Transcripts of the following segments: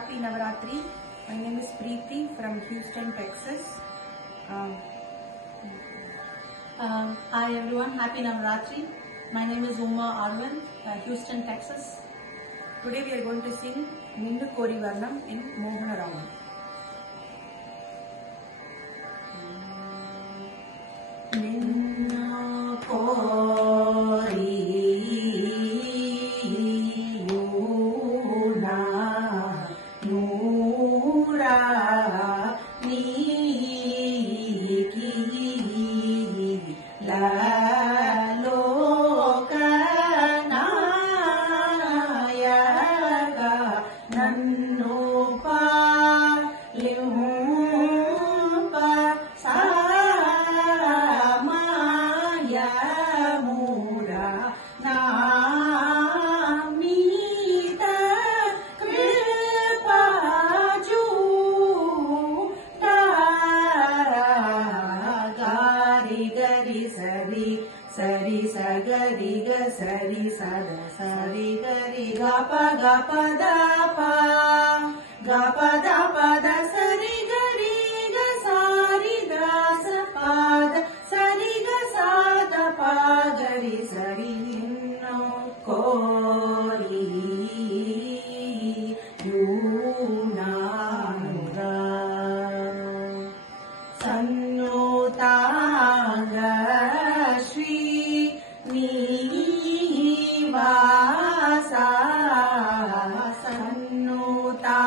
Happy Navaratri. My name is Preeti from Houston, Texas. Hi everyone, Happy Navaratri. My name is Uma Arvind, Houston, Texas. Today we are going to sing Nindu Kori Varnam in Mohana Raman. Nindu Kori Sari sa gari ga sari sa da sari gari ga pa da sari gari ga sari da sa pa da sari ga sa da pa gari sari ninnu kori yunara sannutanga Nivasa sannutanga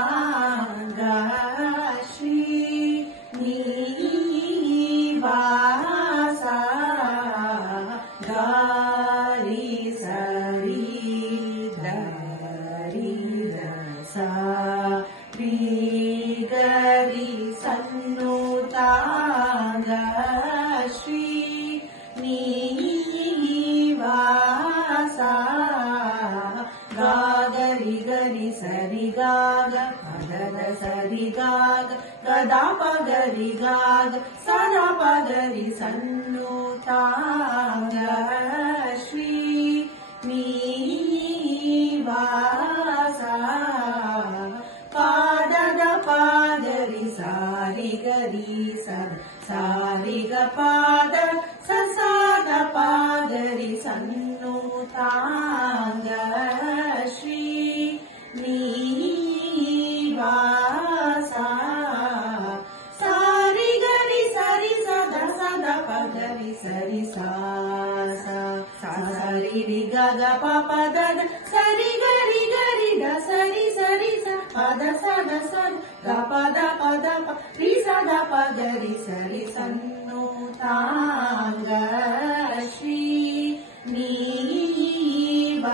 Shri Nivasa Gari Sari Dari Dasa Ri Gari sannutanga Shri Gari gari sari gaga padada sari gaga gada pagari gaga sada pagari sannutanga Shri Nivasa padada pagari sari gari sari ga pada sasada pagari sannutanga Shri Nivasa sari gari sari sada sada pagari sari sa sari ri ga ga pa pa da da sari gari gari da sari sari sa pa da sa ga pa da ri sa da pa gari sari sannutanga Shri Nivasa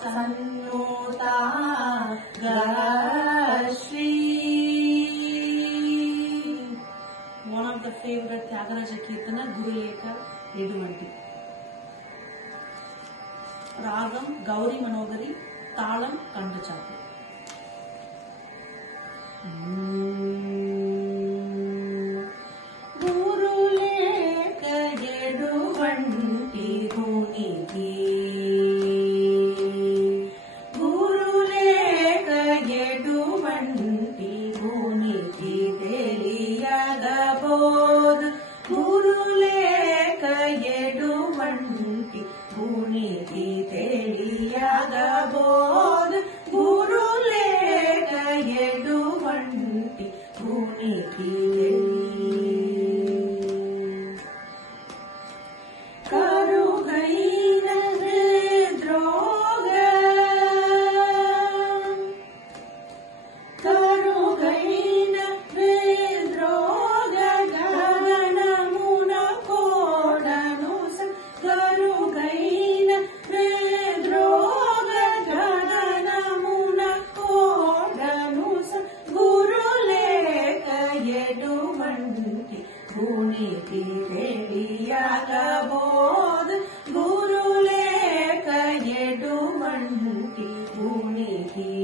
sannutanga Shri. One of the favorite Tyagaraja Kirtana, Guru Lekha Eduvanti. Ragam Gauri Manogari, Talam Kandachapu. Guru Lekha Eduvanti Guniki. Guru Lekha Eduvanti Guniki Teliyagabodhu. Guru Lekha Eduvanti Guniki Teliyagabodhu. Guru Lekha Eduvanti Guniki Karugaina Hridroga Karugaina Hridroga Gaganamuna Kodanus Karugaina Hridroga Gaganamuna Kodanus Guru Lekha Eduvanti Guniki Teliyagabodhu. Guru Lekha Eduvanti Guniki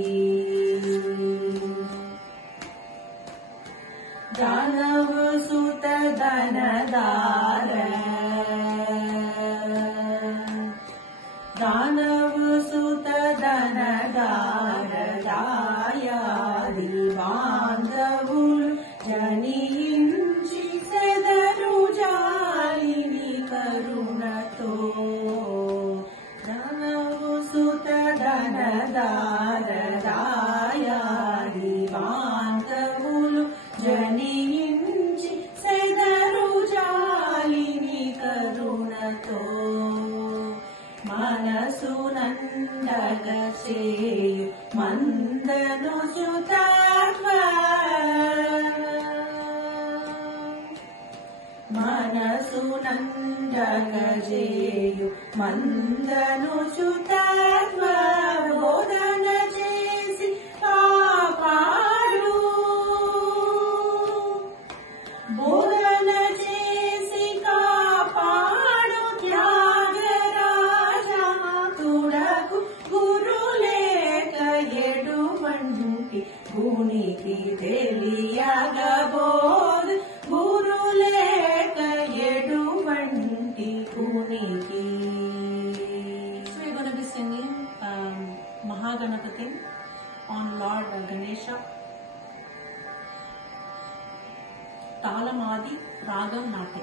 Danavu Suta Danadara Danavu Suta Danadara జనించి సెదరు జాలిని కరుణతో ధనవు సుత ధనదారదాయాది బాంధవులు జనించి సెదరు జాలిని కరుణతో మనసు నందగ చేయు మందను సుతాత్మ మనసు నందగ చేయు మందను సుతాత్మ బోధన చేసి కాపాడు బోధన చేసి కాపాడు త్యాగరాజా తుడకు గురులేక ఎటువంటి గునికి తెలియగబోదు గురులేక ఎటువంటి గునికి. So we're going to be singing Mahaganapati on Lord Ganesha. Talamadi Ragam Nate.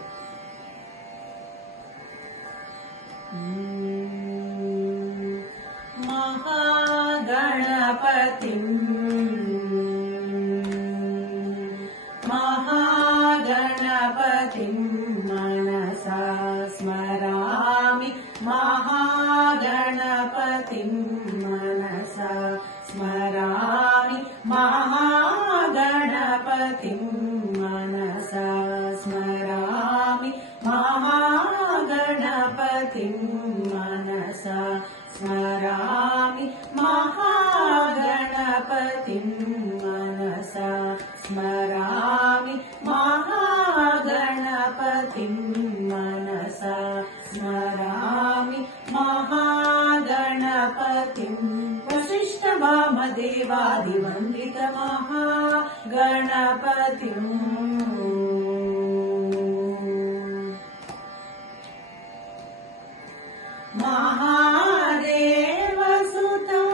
Mahaganapatim Mahaganapatim Manasa Smarami Mahaganapatim Manasa Smarami Mahaganapatim Manasa Smarami Mahaganapatim Manasa Smarami Mahaganapatim Manasa Smarami Mahaganapatim Manasa Smarami Mahaganapatim Vasishta Vamadevadi Vandita Mahaganapatim Mahadeva Sutam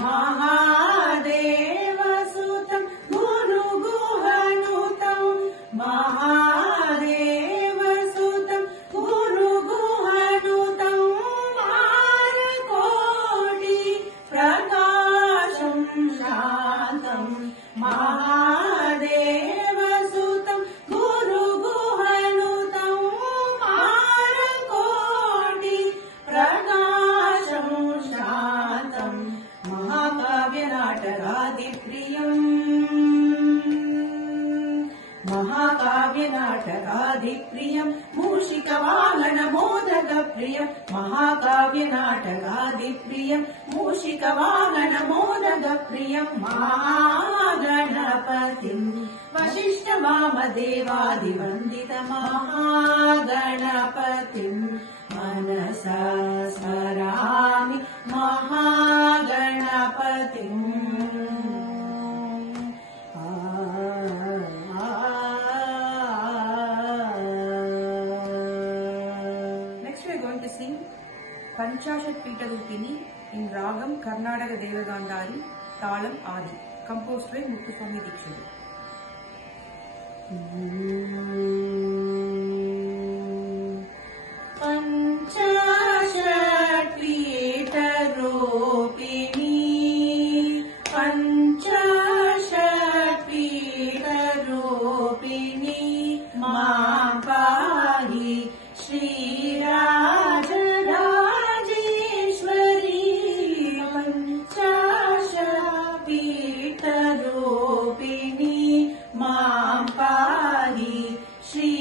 Mahadeva Sutam Guru Guhanutam Mahadeva Sutam Guru Guhanutam Marakoti Prakasham Shantam Mahadeva Sutam Guru Guhanutam Marakoti Prakasham Shantam Mahakavyanatagadipriyam Mahakavyanatagadipriyam Mushikavagana Modagapriyam Mahakavyanatagadipriyam Mushikavagana Modagapriyam Mahaganapatim Vasishta Vamadevadi Vandita Mahaganapatim Manasa Smarami Mahaganapatim. Next we are going to sing Panchashat Peetarupini in Ragam Karnataka Devagandhari Talam Adi, composed by Muthuswami Dikshithu. Panchashat Peetarupini Panchashat Peetarupini Mampahi Shri Rajajeshwari Panchashat Peetarupini Mampahi Shri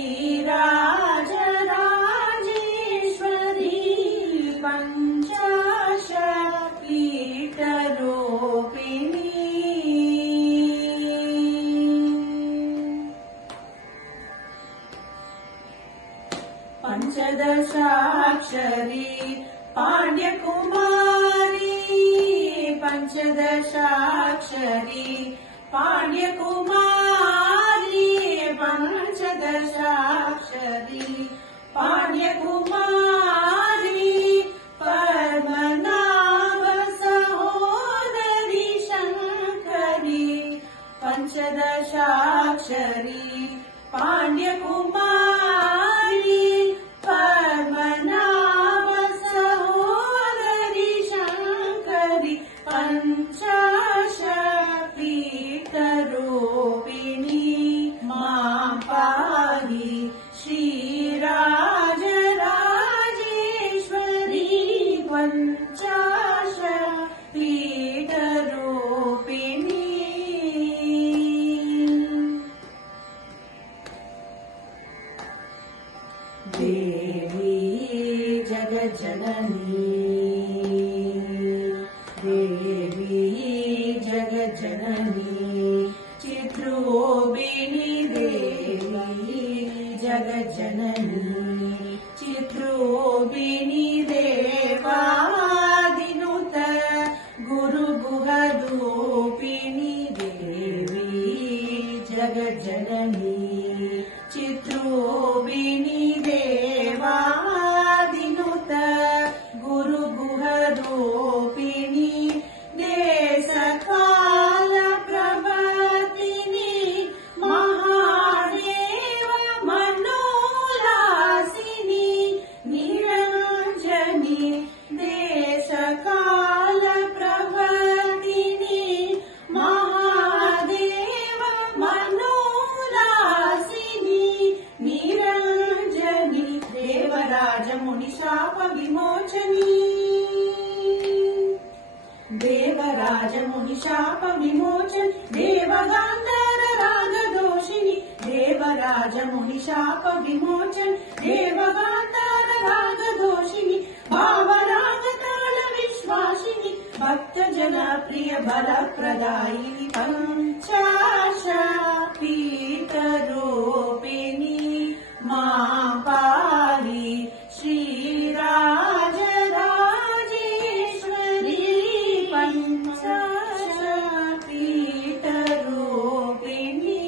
Rajajeshwari Panchashat Peetarupini. Panchadashakshari Pandyakumari Panchadashakshari Pandyakumari Panchadashakshari Pandyakumari Padmanabha Sahodari Shankari पञ्चदशाक्षरी पाण्ड्यकुमारी Padmanabha सहोदरी शङ्करी पञ्चाशक्तिरूपिणी मां पाहि श्रीराजराजेश्वरी पञ्चाशक्तिरूपिणी देवी जगज्जननी देवी जगज्जननी चिद्रूपिणी देवी जगज्जननी चिद्रूपिणी देवादिनुत गुरुगुहरूपिणी देवी जगज्जननी चिद्रूपिणी देवादिनुत गुरुगुहरूपिणी देशकाल प्रवर्तिनी महादेव मनोलासिनी निरञ्जनी देशकाल प्रवर्तिनी महादेव मनोलासिनी निरञ्जनी देवराज मुनिशाप विमोचनी देवराज मुनिशाप विमोचन देवगान्धार रागदोषिनी देवराज मुनिशाप विमोचन देवगान्धार रागदोषिनी भावरागताल विश्वासिनी भक्त जनप्रिय बलप्रदायिनी पञ्चाशक्तिरूपिणी मां पाहि Sri Rajarajeshwari पञ्चाशक्तिरूपिणी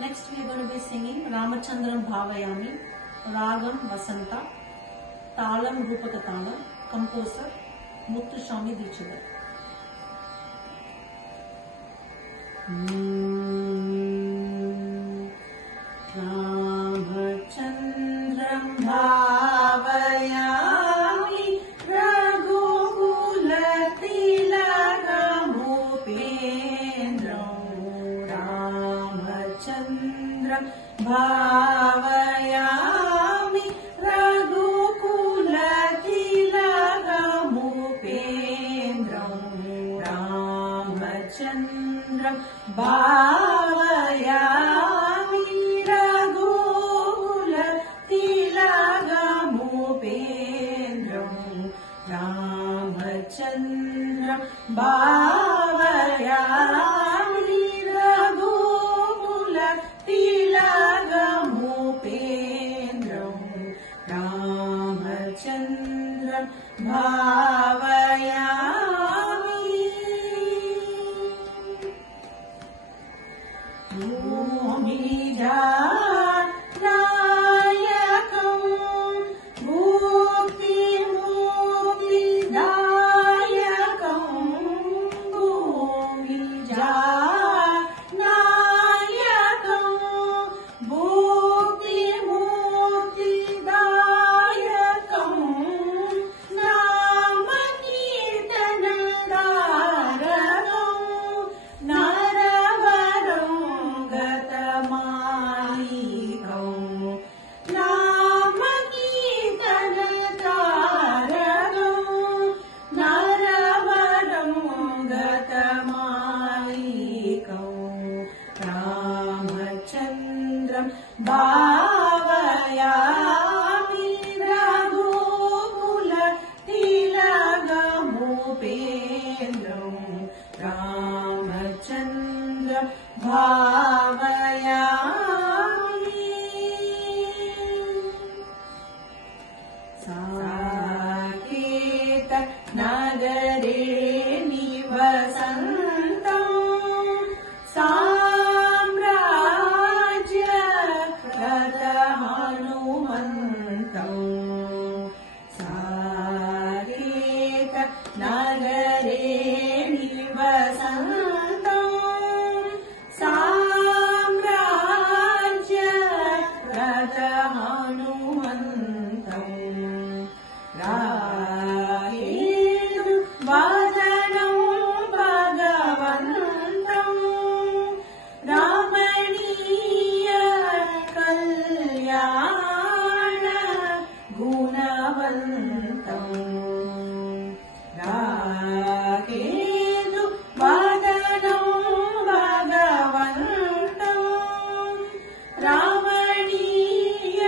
Next we are going to be singing Ramachandram Bhavayami, Ragam Vasanta, Talam Rupaka Talam, composer Muthuswami Dikshidhar. Ramachandram Bhavayami, Raghukulattilakam Ramachandram Bhavayami, Raghukulattilakam Ramachandram Bhavayami, Raghukulattilakam Ramachandram Bhavayami, Raghukulattilakam Ramachandram Bhavayami. Bhumijanaayakam Bhukti-mukti-dayakam Bhumijanaayakam Bhukti-mukti-dayakam Namakirtanadarakam Naravaram Gatamalikam Namakirtanadarakam Naravaram Gatamalikam Ramachandram Bhavayami, Raghukulattilakam Ramachandram Bhavayami. Saketa Nagare Nivasantam Samrajya Krata Hanumantam Saketa नगरे निवसन्तम् साम्राज्य हनुमन्तम् रायेन्दु वदनं भगवन्तम् रामणीय कल्याण गुणवन्तम् राकेन्दु वदनं भगवन्तम् रामणीय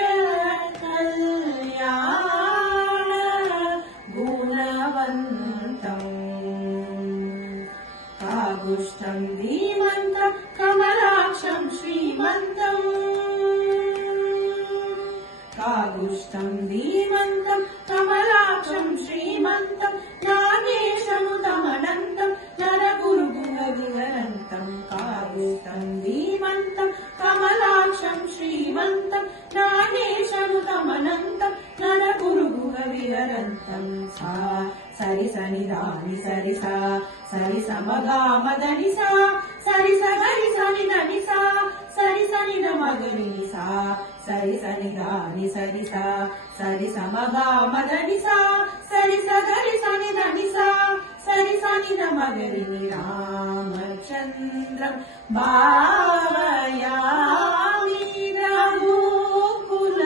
कल्याण गुणवन्तम् कागुष्ठं धीमन्तं कमलाक्षं श्रीमन्तम् कागुष्ठं धीमन्तं कमलाक्षं श्रीमन्तं नागेशनुतमनन्तं नरगुरुगुणविहरन्तं कागुष्ठं धीमन्तं कमलाक्षं श्रीमन्तं नागेशनुतमनन्तं नरगुरुगुणविहरन्तं सा सरि सनि दानि सरि सा सरि समगामदनि सा सरि सगरि सनि दनि सा सरि सनि नमगनि सा सरि सनि दानि सरि सा सरि समगामदनि सा सरि सगरि सनि दनि सा सरि सनि नमगनि रामचन्द्रं भावयामि रघुकुल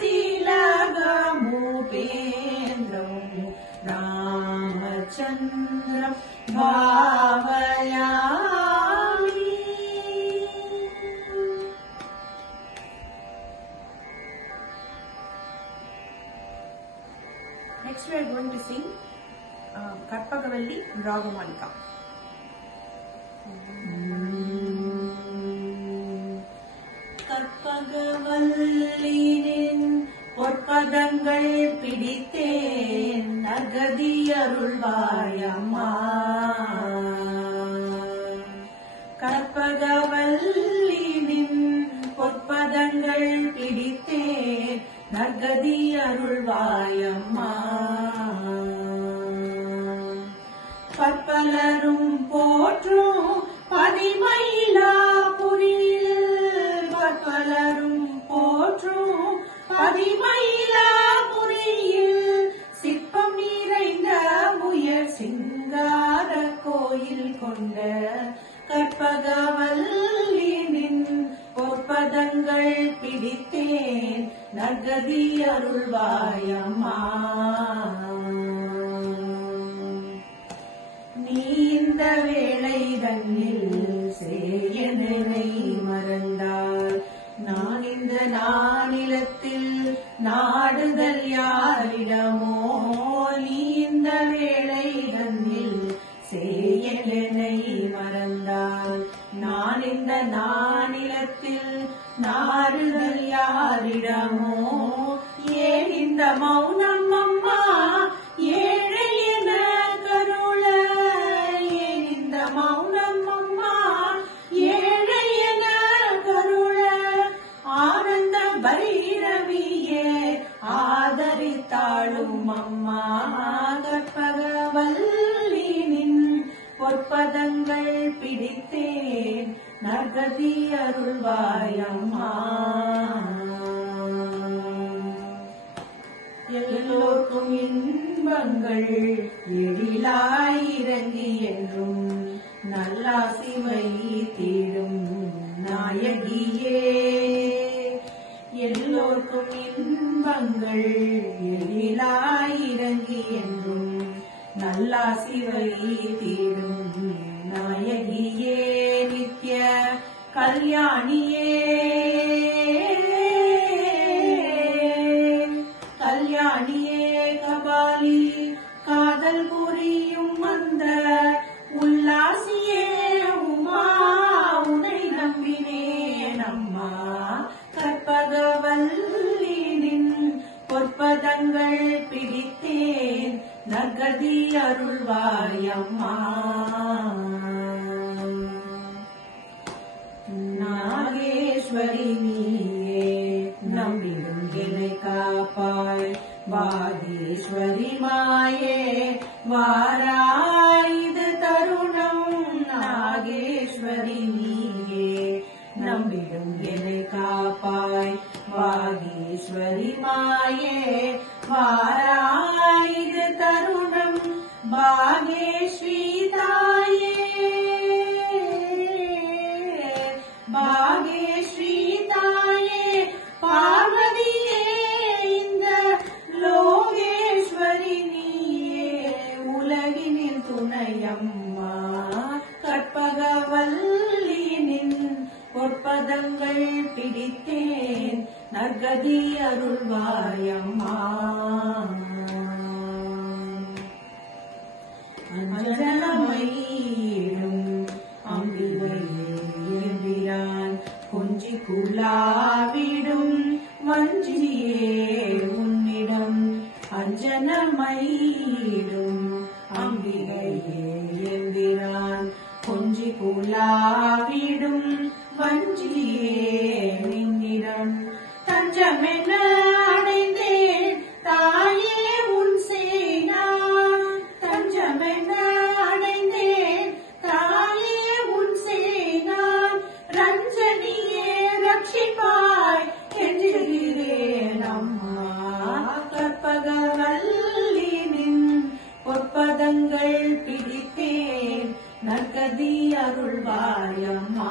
तिलकमुपेन्द्रं रामचन्द्रं भावयामि. Next we are going to sing Karpagavalli Ragamalika. கற்பகவல்லினின் பொற்பதங்கள் பிடித்தேன் நகதி அருள்வாயம்மா. கற்பகவல்லினின் பொற்பதங்கள் பிடித்தேன் நகதி அருள்வாயம்மா. பற்பலரும் போற்றும் பதிமயிலாபுரியில் பற்பலரும் போற்றும் பதிமயிலாபுரியில் சிற்பம் நிறைந்த உயர் சிங்கார கோயில் கொண்ட கற்பகவல்லினின் பொற்பதங்கள் பிடித்தேன் நகதி அருள்வாயம்மா. நீ இந்த வேளை தன்னில் சேயனை மறந்தால் நான் இந்த நானிலத்தில் நாடுதல் யாரிடமோ. நீ இந்த வேளை தன்னில் சேயனை மறந்தால் நான் இந்த நானிலத்தில் நாடுதல் யாரிடமோ. ஏன் இந்த மௌனம் அம்மா ஏழை என கருள. ஏன் இந்த மௌனம் அம்மா ஏழை என கருள. ஆனந்த பைரவியே ஆதரித்தாளும் அம்மா. கற்பகவல்லினின் பொற்பதங்கள் பிடித்தேன் நகதி அருள்வாயம்மா. எல்லோருக்கும் இன்பங்கள் எழிலாயிரங்கி என்றும் நல்லாசிவை தீடும் நாயகியே. எல்லோருக்கும் இன்பங்கள் எழிலாயிரங்கி என்றும் நல்லாசிவை தீடும் நாயகியே. நித்ய கல்யாணியே கல்யாணியே கபாலி காதல் புரியும் அந்த உல்லாசியே உமா உனை நம்பினேன் அம்மா. கற்பகவல்லினின் பொற்பதங்கள் பிடித்தேன் நகதி அருள்வாயம்மா. நாகேஸ்வரி நீயே நம்பிடும் என்னை காப்பாய். வாகீஸ்வரி நாகேஸ்வரி மாயே வாராயிது தருணம் நாகேஸ்வரி நீயே நம்பிடும் என்னை காப்பாய் வாகீஸ்வரி மாயே வாராயிது தருணம் பாகேஸ்வரி தாயே பாகேஸ்வரி தாயே பார்வதியே இந்த லோகேஸ்வரி நீயே உலகினின் துணையம்மா கற்பகவல்லினின் பொற்பதங்கள் பிடித்தேன் நற்கதி அருள்வாயம்மா அஞ்சனமயிலும் அம்பிகையேவிரான் கொஞ்சி குலாவிடும் வஞ்சியே உன்னிடம் அஞ்சனமயிலும் அம்பிகையேவிரான் கொஞ்சி குலாவிடும் வஞ்சியே நின்னிடம் தஞ்சமென அடைந்தேன் தாயே உன் சேனா தஞ்சமென அடைந்தேன் தாயே உன் சேனா ரஞ்சனியே ரட்சிப்பாய் என்றிருக்கிறேன் அம்மா கற்பகவல்லினின் பொற்பதங்கள் பிடித்தேன் நற்கதி அருள்வாயம்மா.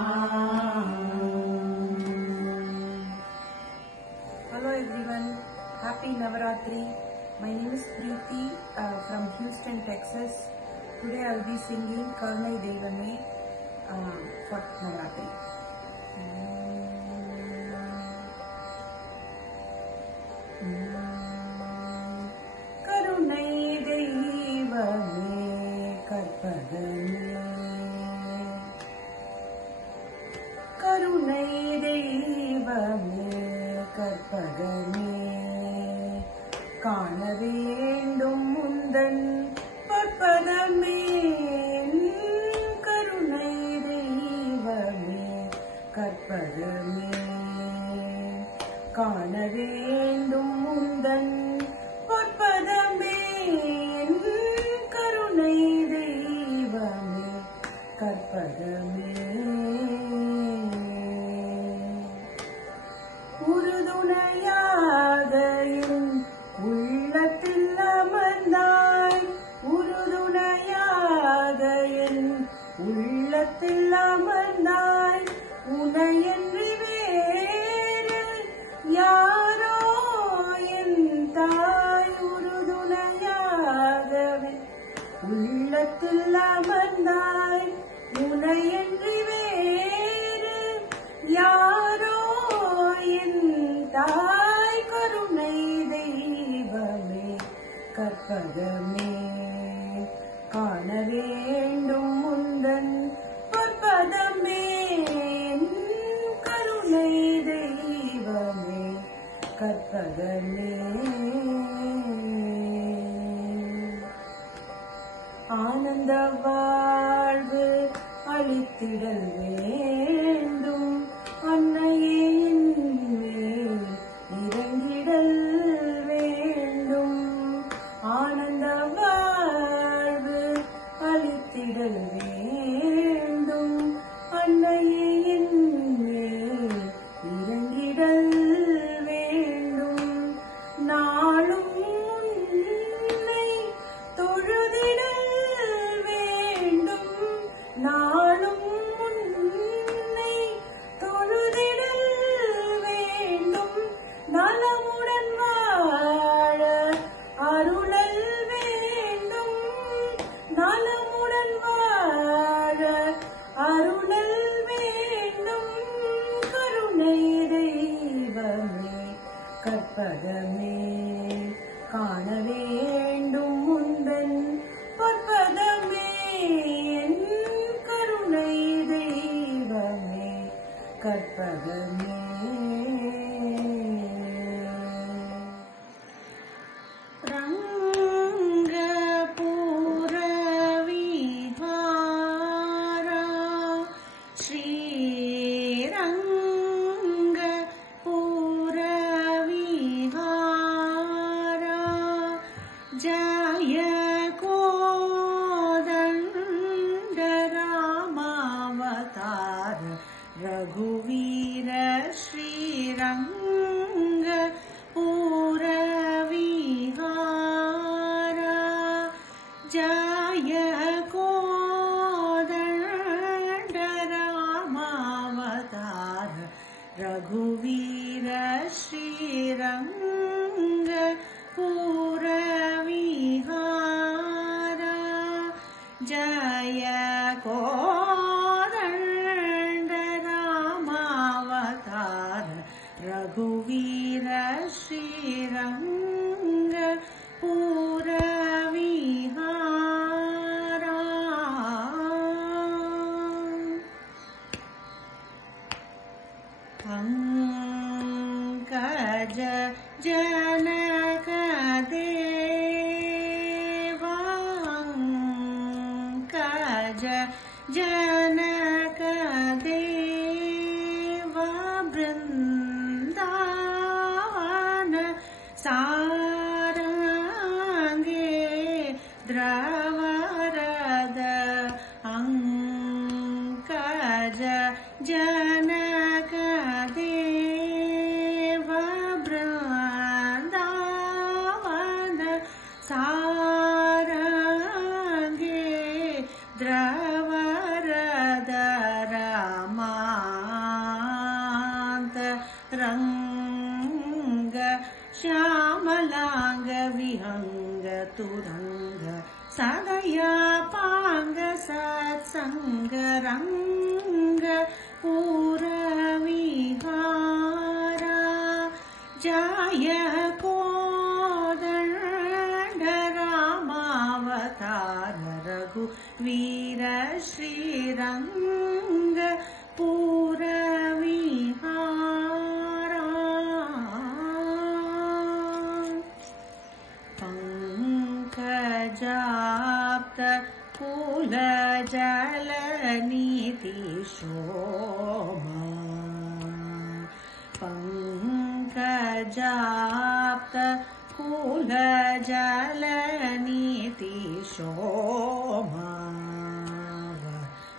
Hello everyone, happy Navaratri. My name is Preeti from Houston, Texas. Today I will be singing Karnai Devame for Navaratri. Karunai Devame Karpadame Karunai Devame கற்பகமே காண வேண்டும் முந்தன் பற்பதமே கருணை தெய்வமே கற்பகமே காண வேண்டும் முந்தன் பற்பதமே கருணை தெய்வமே கற்பகமே உறுதுணையாக என் உள்ளத்தில் அமர்ந்தாய் உறுதுணையாக என் உள்ளத்தில் அமர்ந்தாய் உனையன்றி வேறு யாரோ என் தாய் உறுதுணையாகவே உள்ளத்தில் அமர்ந்தாய் உனையன்றி வேறு யாரோ தாய் கருணை தெய்வமே கற்பகமே காண வேண்டும் முந்தன் பொற்பதமே கருணை தெய்வமே கற்பகமே ஆனந்த வாழ்வு அளித்திடல் வேண்டும் அன்னையே இறங்கிடல் வேண்டும் ஆனந்த வாழ்வு அளித்திடல் வேண்டும் அன்னையே இறங்கிடல் வேண்டும் நாளும் உன்னை தொழுதிடல் வேண்டும் நாளும் உன்னை जय कोदण्ड रामावतार रघुवीर श्रीरंग पुरविहारा पंकज जनक देवा पंकज जनक देवा वृंदावन सारंगे द्रवरद अंकज जनक देवा वृंदावन सारंगे द्रवरद रमांत रंग श्यामलांग विहंग तुरंग सदया पांग सत्संग रंग पुरविहारा जय कोदण्ड रामावतार रघुवीर श्रीरंग पुरविहारा पंकजाप्त कुल जल नीति शोभा पंकजाप्त कुल जल नीति शोभा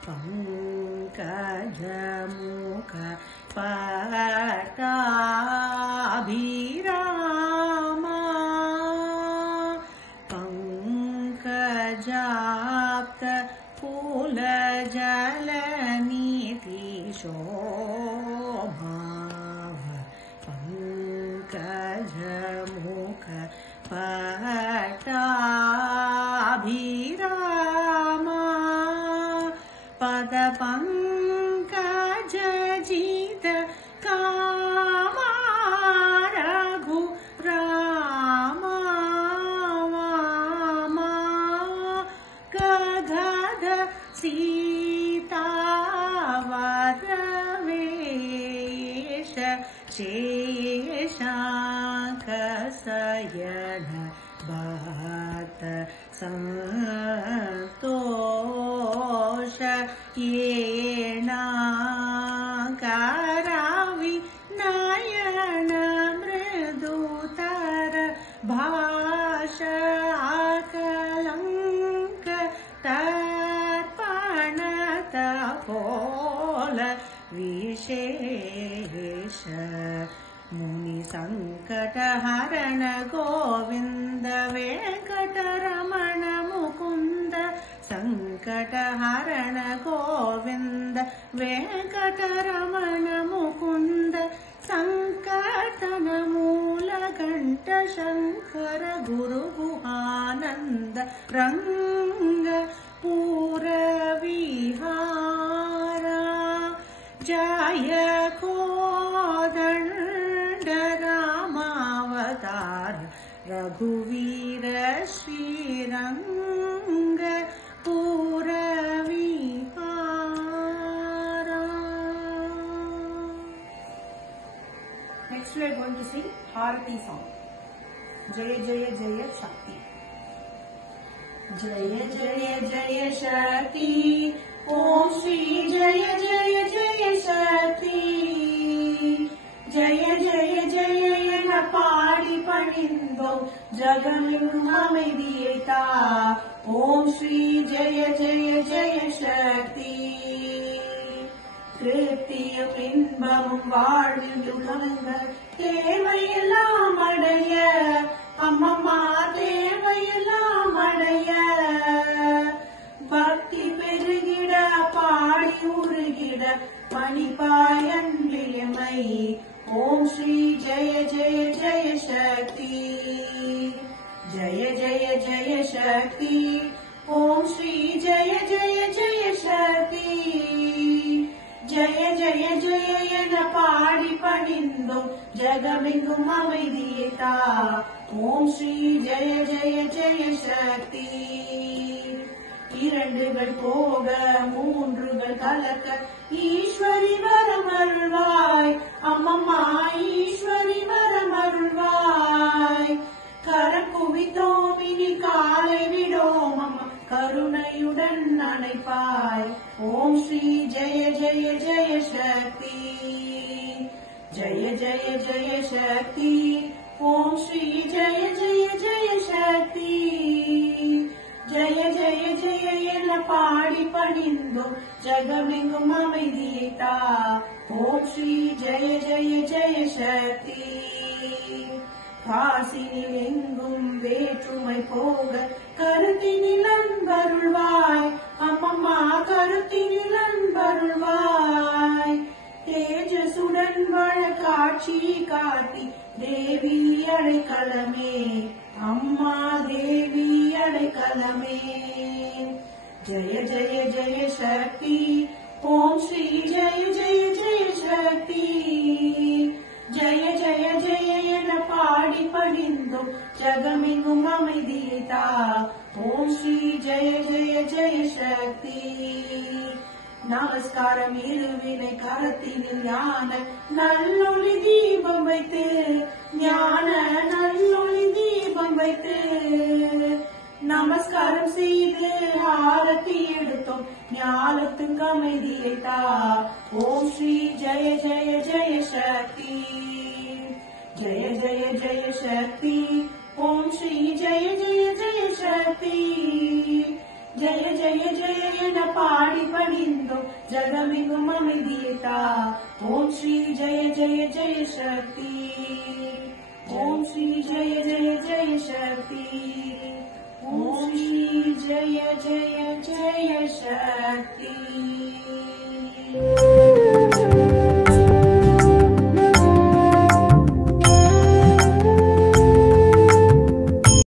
पंकज मुख पट्टाभिरामा पंकजाप्त कुल जल नीति शोभा पंकज मुख पट्टाभिरामा पद पंकज जित कामा रघु रामा वामा गदध सीतावर वेश शेषांक शयन बहत संतोष येनाकरावि नयन मृदुतर भाषा कलंक तर्पण तपोल विशेष मुनि संकट हरण गोविंद वेंकटरमण मुकुंद संकट हरण गोविंद वेंकटरमण मुकुंद संकटन मूल घंट शंकर गुरु गुहानंद रंग पुरविहारा जय कोदण्ड रामावतार रघुवीर Shrirang पुरविहारा. Next we are going to sing Harati song. Jaya Jaya Jaya Shakti. जय जय जय शक्ति ओम श्री जय जय जय शक्ति जय जय जय न पाड़ी पणिंदो जगमिन्हमिदियेता ओम श्री जय जय जय शक्ति கிருத்தியும் இன்பமும் வாழ்வில் உணர்ந்த தேவையெல்லாம் அடைய அம்மம்மா தேவையெல்லாம் அடைய பக்தி பெருகிட பாடி உருகிட பணிப்பாயன்பியமை ஓம் ஸ்ரீ ஜெய ஜெய ஜெய சக்தி ஜெய ஜெய ஜெய சக்தி ஓம் ஸ்ரீ ஜெய ஜெய ஜெய சக்தி ஜெய ஜெய ஜெய என பாடி பணிந்தோம் ஜகமெங்கும் அமைதியை தா ஓம் ஸ்ரீ ஜெய ஜெய ஜெய சக்தி இரண்டுகள் போக மூன்றுகள் கலக்க ஈஸ்வரி வரமருள்வாய் அம்மம்மா ஈஸ்வரி வரமருள்வாய் கரம் குவித்தோம் இனி காலை விடோம் அம்மா கருணையுடன் அணைப்பாய் ஓம் ஸ்ரீ ஜெய ஜெய ஜெய சக்தி ஜெய ஜெய ஜெய சக்தி ஓம் ஸ்ரீ ஜெய ஜெய ஜெய சக்தி ஜெய ஜெய ஜெய என பாடி பணிந்தோம் ஜகமெங்கும் அமைதியை தா ஓம் ஸ்ரீ ஜெய ஜெய ஜெய சக்தி காசினில் எங்கும் வேற்றுமை போக கருத்தினில் அன்பருள்வாய் அம்மம்மா கருத்தினில் அன்பருள்வாய் தேஜசுடன் வழ காட்சி காட்டி தேவி அடைக்கலமே அம்மா தேவி அடைக்கலமே ஜெய ஜெய ஜெய சக்தி ஓம் ஸ்ரீ ஜெய ஜெய ஜெய சக்தி ஜெய ஜெய ஜெய என பாடி பணிந்தோம் ஜகமெங்கும் அமைதியை தா ஓம் ஸ்ரீ ஜெய ஜெய ஜெய சக்தி நமஸ்காரம் இருவினை கரத்தினில் ஞான நல்லொளி தீபம் வைத்து ஞான நல்லொளி தீபம் வைத்து நமஸ்காரம் செய்து ஆரத்தி எடுத்தோம் ஞானத்துக்கு அமைதியை தா ஓம் ஸ்ரீ ஜெய ஜெய ஜெய சக்தி ஜெய ஜெய ஜெய சக்தி ஓம் ஸ்ரீ ஜெய ஜெய ஜெய சக்தி ஜெய ஜெய ஜெய என பாடி பணிந்தோம் ஜகமெங்கும் அமைதியை தா ஓம் ஸ்ரீ ஜெய ஜெய ஜெய சக்தி ஓம் ஸ்ரீ ஜெய ஜெய ஜெய சக்தி ஓம் ஸ்ரீ ஜெய ஜெய ஜெய சக்தி